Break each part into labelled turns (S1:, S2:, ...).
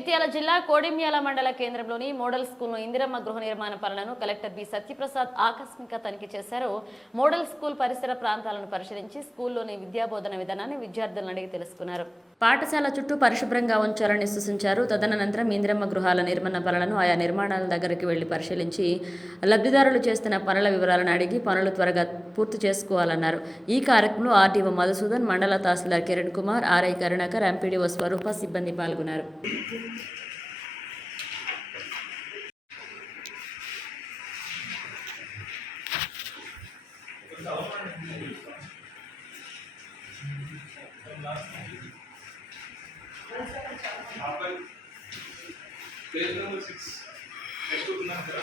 S1: జగిత్యాల జిల్లా కోడిమ్యాల మండల కేంద్రంలోని మోడల్ స్కూల్ ఇందిరమ్మ గృహ నిర్మాణ పనులను కలెక్టర్ బి సత్యప్రసాద్ ఆకస్మిక తనిఖీ చేశారు. మోడల్ స్కూల్ పరిసర ప్రాంతాలను పరిశీలించి స్కూల్లోని విద్యాబోధన విధానాన్ని విద్యార్థులను అడిగి తెలుసుకున్నారు. పాఠశాల చుట్టూ పరిశుభ్రంగా ఉంచాలని సూచించారు. తదనంతరం ఇందిరమ్మ గృహాల నిర్మాణ పనులను ఆయా నిర్మాణాల దగ్గరికి వెళ్ళి పరిశీలించి లబ్ధిదారులు చేస్తున్న పనుల వివరాలను అడిగి పనులు త్వరగా పూర్తి చేసుకోవాలన్నారు. ఈ కార్యక్రమంలో ఆర్టీఓ మధుసూదన్ మండల తహసీల్దార్ కిరణ్ కుమార్ ఆర్ఐ కరుణాకర్ ఎంపీడీఓ స్వరూప సిబ్బంది పాల్గొన్నారు.
S2: Page number six
S3: next number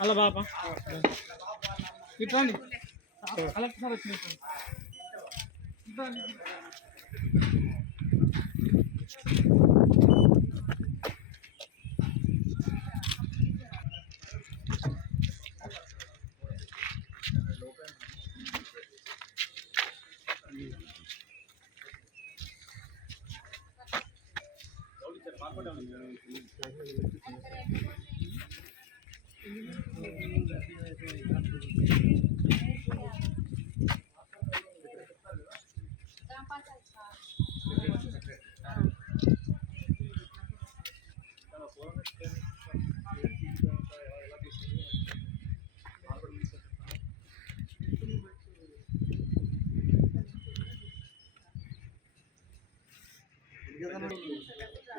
S3: అలా బాబా ఇట్లా అలా Thank you. 嗯。